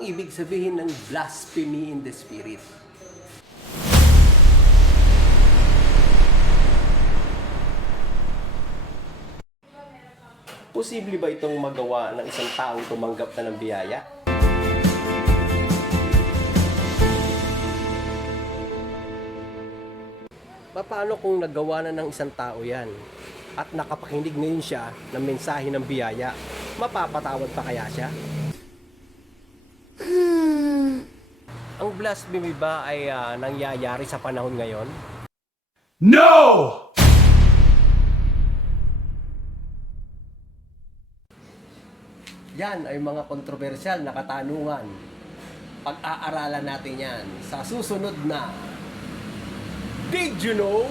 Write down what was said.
ang ibig sabihin ng blasphemy in the spirit? Posible ba itong magawa ng isang taong tumanggap na ng biyaya? Paano kung nagawa na ng isang tao yan at nakapakinig ngayon siya ng mensahe ng biyaya? Mapapatawad pa kaya siya? Ang blasphemy ba ay nangyayari sa panahon ngayon? No! Yan ay mga kontrobersyal na katanungan. Pag-aaralan natin yan sa susunod na Did You Know?